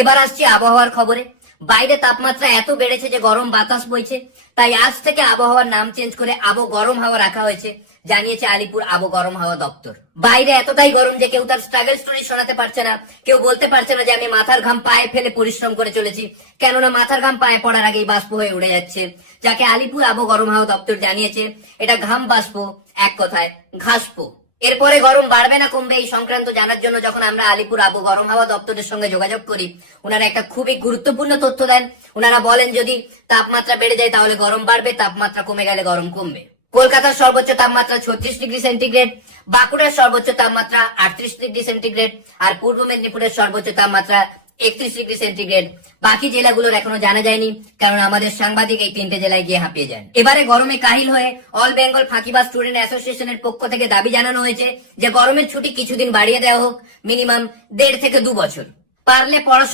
এবার আসছি আবহাওয়ার খবরে। বাইরে তাপমাত্রা এত বেড়েছে যে গরম বাতাস বইছে, তাই আজ থেকে আবহাওয়ার নাম চেঞ্জ করে আবো গরম হাওয়া রাখা হয়েছে, জানিয়েছে আলিপুর আবো গরম হাওয়া দপ্তর। বাইরে এতটাই গরম যে কেউ তার স্ট্রাগল স্টোরি শোনাতে পারছে না, কেউ বলতে পারছে না যে আমি মাথার ঘাম পায়ে ফেলে পরিশ্রম করে চলেছি, কেননা মাথার ঘাম পায়ে পড়ার আগেই বাষ্প হয়ে উড়ে যাচ্ছে। যাকে আলিপুর আবো গরম হাওয়া দপ্তর জানিয়েছে এটা ঘাম বাষ্প, এক কথায় ঘাসপো। এরপরে গরম বাড়বে না কমবে এই সংক্রান্ত জানার জন্য যখন আমরা আলিপুর আবু গরম হাওয়া দপ্তরের সঙ্গে যোগাযোগ করি, ওনারা একটা খুবই গুরুত্বপূর্ণ তথ্য দেন। ওনারা বলেন যদি তাপমাত্রা বেড়ে যায় তাহলে গরম বাড়বে, তাপমাত্রা কমে গেলে গরম কমবে। কলকাতার সর্বোচ্চ তাপমাত্রা 36°C, বাঁকুড়ার সর্বোচ্চ তাপমাত্রা 38°C, আর পূর্ব মেদিনীপুরের সর্বোচ্চ তাপমাত্রা 31°C। বাকি জেলাগুলোর এখনো জানা যায়নি, কারণ আমাদের সাংবাদিক এই 3টে জেলায় গিয়ে হাঁপিয়ে যান। এবারে গরমে কাহিল হয়ে অল বেঙ্গল ফাঁকিবাজ স্টুডেন্ট অ্যাসোসিয়েশনের পক্ষ থেকে দাবি জানানো হয়েছে যে গরমের ছুটি কিছুদিন বাড়িয়ে দেওয়া হোক, মিনিমাম 1.5 থেকে 2 বছর। পারলে পড়াশোনা